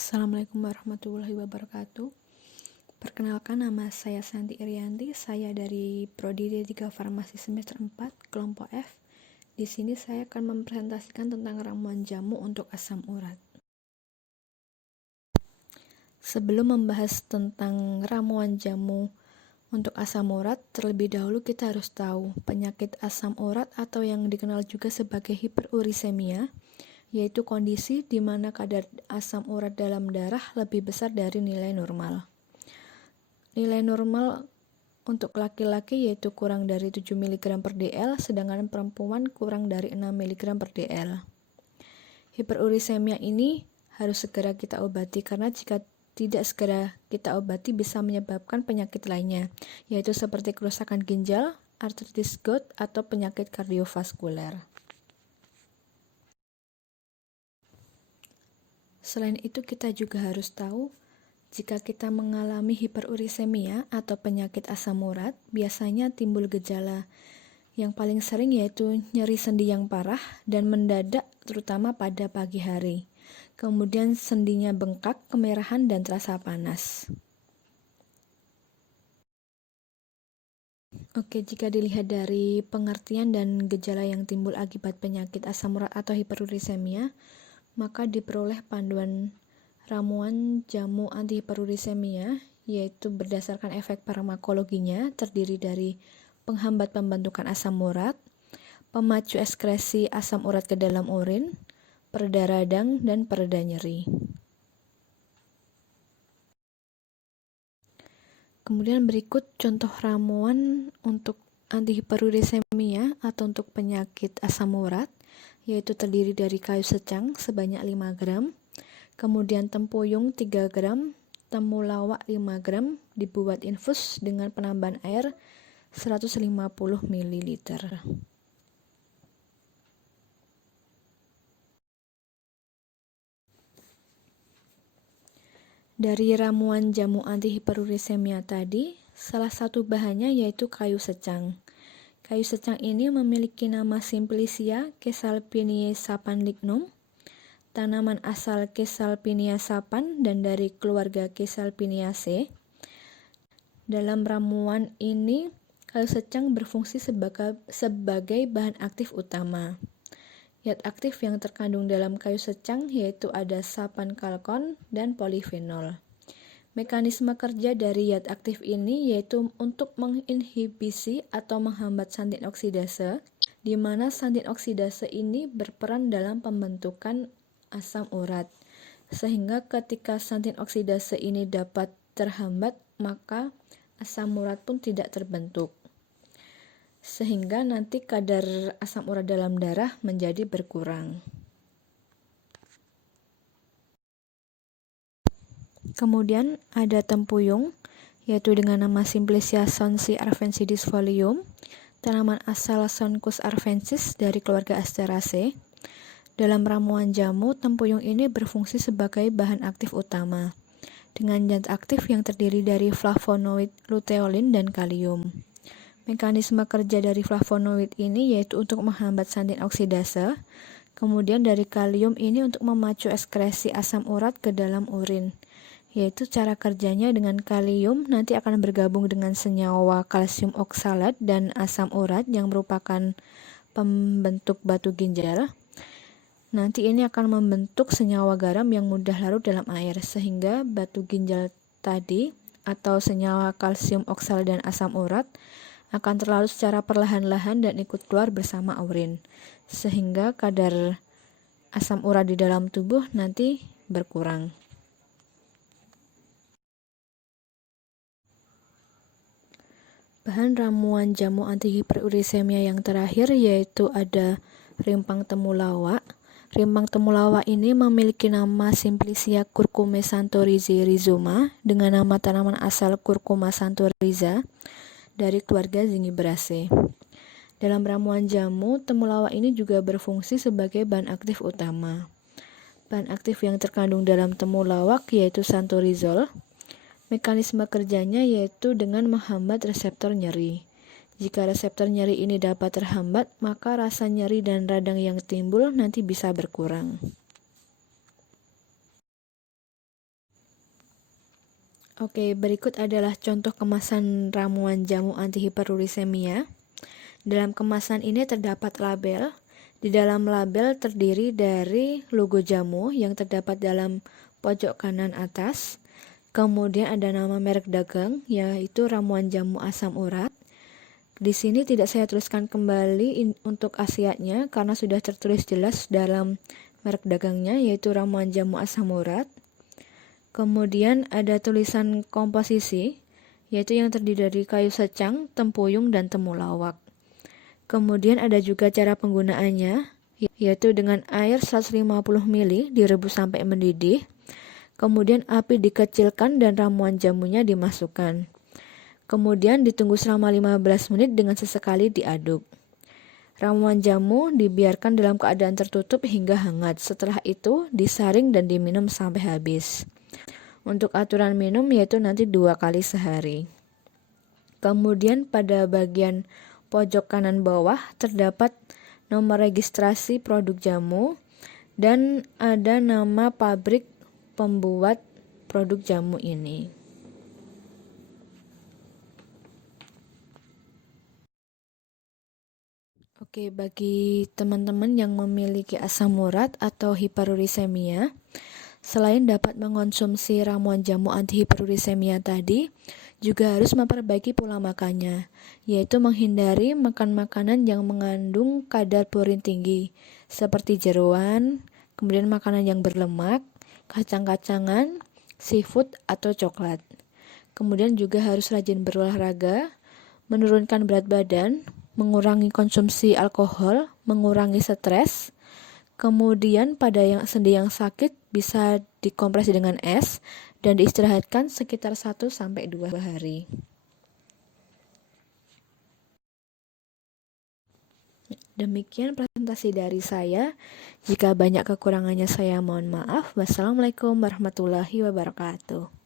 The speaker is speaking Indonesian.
Assalamualaikum warahmatullahi wabarakatuh. Perkenalkan, nama saya Santi Irianti. Saya dari Prodi D3 Farmasi semester 4, kelompok F. Di sini saya akan mempresentasikan tentang ramuan jamu untuk asam urat. Sebelum membahas tentang ramuan jamu untuk asam urat, terlebih dahulu kita harus tahu penyakit asam urat atau yang dikenal juga sebagai hiperurisemia, yaitu kondisi di mana kadar asam urat dalam darah lebih besar dari nilai normal. Nilai normal untuk laki-laki yaitu kurang dari 7 mg per dl, sedangkan perempuan kurang dari 6 mg per dl. Hiperurisemia ini harus segera kita obati karena jika tidak segera kita obati bisa menyebabkan penyakit lainnya, yaitu seperti kerusakan ginjal, artritis gout, atau penyakit kardiovaskuler. Selain itu, kita juga harus tahu jika kita mengalami hiperurisemia atau penyakit asam urat, biasanya timbul gejala yang paling sering yaitu nyeri sendi yang parah dan mendadak terutama pada pagi hari. Kemudian sendinya bengkak, kemerahan, dan terasa panas. Oke, jika dilihat dari pengertian dan gejala yang timbul akibat penyakit asam urat atau hiperurisemia, maka diperoleh panduan ramuan jamu antihiperurisemia, yaitu berdasarkan efek farmakologinya terdiri dari penghambat pembentukan asam urat, pemacu ekskresi asam urat ke dalam urin, pereda radang, dan pereda nyeri. Kemudian berikut contoh ramuan untuk antihiperurisemia atau untuk penyakit asam urat, yaitu terdiri dari kayu secang sebanyak 5 gram, kemudian tempuyung 3 gram, temulawak 5 gram, dibuat infus dengan penambahan air 150 ml. Dari ramuan jamu antihiperurisemia tadi, salah satu bahannya yaitu kayu secang. Kayu secang ini memiliki nama Simplicia Caesalpinia sapan lignum, tanaman asal Caesalpinia sapan dan dari keluarga Caesalpiniaceae. Dalam ramuan ini, kayu secang berfungsi sebagai bahan aktif utama. Zat aktif yang terkandung dalam kayu secang yaitu ada sapan-kalkon dan polifenol. Mekanisme kerja dari zat aktif ini yaitu untuk menginhibisi atau menghambat santin oksidase, di mana santin oksidase ini berperan dalam pembentukan asam urat. Sehingga ketika santin oksidase ini dapat terhambat, maka asam urat pun tidak terbentuk. Sehingga nanti kadar asam urat dalam darah menjadi berkurang. Kemudian ada tempuyung, yaitu dengan nama Simplicia sonsi arvensidis folium, tanaman asal Sonchus arvensis dari keluarga Asteraceae. Dalam ramuan jamu, tempuyung ini berfungsi sebagai bahan aktif utama, dengan zat aktif yang terdiri dari flavonoid, luteolin, dan kalium. Mekanisme kerja dari flavonoid ini yaitu untuk menghambat santin oksidase, kemudian dari kalium ini untuk memacu ekskresi asam urat ke dalam urin, yaitu cara kerjanya dengan kalium nanti akan bergabung dengan senyawa kalsium oksalat dan asam urat yang merupakan pembentuk batu ginjal. Nanti ini akan membentuk senyawa garam yang mudah larut dalam air, sehingga batu ginjal tadi atau senyawa kalsium oksalat dan asam urat akan terlarut secara perlahan-lahan dan ikut keluar bersama urin, sehingga kadar asam urat di dalam tubuh nanti berkurang. Bahan ramuan jamu antihiperurisemia yang terakhir yaitu ada rimpang temulawak. Rimpang temulawak ini memiliki nama Simplicia curcumesanthorizae rhizoma dengan nama tanaman asal Curcuma santhoriza dari keluarga Zingiberaceae. Dalam ramuan jamu, temulawak ini juga berfungsi sebagai bahan aktif utama. Bahan aktif yang terkandung dalam temulawak yaitu santorizol. Mekanisme kerjanya yaitu dengan menghambat reseptor nyeri. Jika reseptor nyeri ini dapat terhambat, maka rasa nyeri dan radang yang timbul nanti bisa berkurang. Oke, berikut adalah contoh kemasan ramuan jamu antihiperurisemia. Dalam kemasan ini terdapat label. Di dalam label terdiri dari logo jamu yang terdapat dalam pojok kanan atas. Kemudian ada nama merek dagang, yaitu ramuan jamu asam urat. Di sini tidak saya tuliskan kembali untuk khasiatnya karena sudah tertulis jelas dalam merek dagangnya, yaitu ramuan jamu asam urat. Kemudian ada tulisan komposisi, yaitu yang terdiri dari kayu secang, tempuyung, dan temulawak. Kemudian ada juga cara penggunaannya, yaitu dengan air 150 ml direbus sampai mendidih. Kemudian api dikecilkan dan ramuan jamunya dimasukkan. Kemudian ditunggu selama 15 menit dengan sesekali diaduk. Ramuan jamu dibiarkan dalam keadaan tertutup hingga hangat. Setelah itu disaring dan diminum sampai habis. Untuk aturan minum yaitu nanti 2 kali sehari. Kemudian pada bagian pojok kanan bawah terdapat nomor registrasi produk jamu dan ada nama pabrik pembuat produk jamu ini. Oke, bagi teman-teman yang memiliki asam urat atau hiperurisemia, selain dapat mengonsumsi ramuan jamu antihiperurisemia tadi, juga harus memperbaiki pola makannya, yaitu menghindari makan makanan yang mengandung kadar purin tinggi, seperti jeroan, kemudian makanan yang berlemak, kacang-kacangan, seafood, atau coklat. Kemudian juga harus rajin berolahraga, menurunkan berat badan, mengurangi konsumsi alkohol, mengurangi stres. Kemudian pada sendi yang sakit bisa dikompresi dengan es dan diistirahatkan sekitar 1-2 hari. Demikian presentasi dari saya. Jika banyak kekurangannya saya mohon maaf. Wassalamualaikum warahmatullahi wabarakatuh.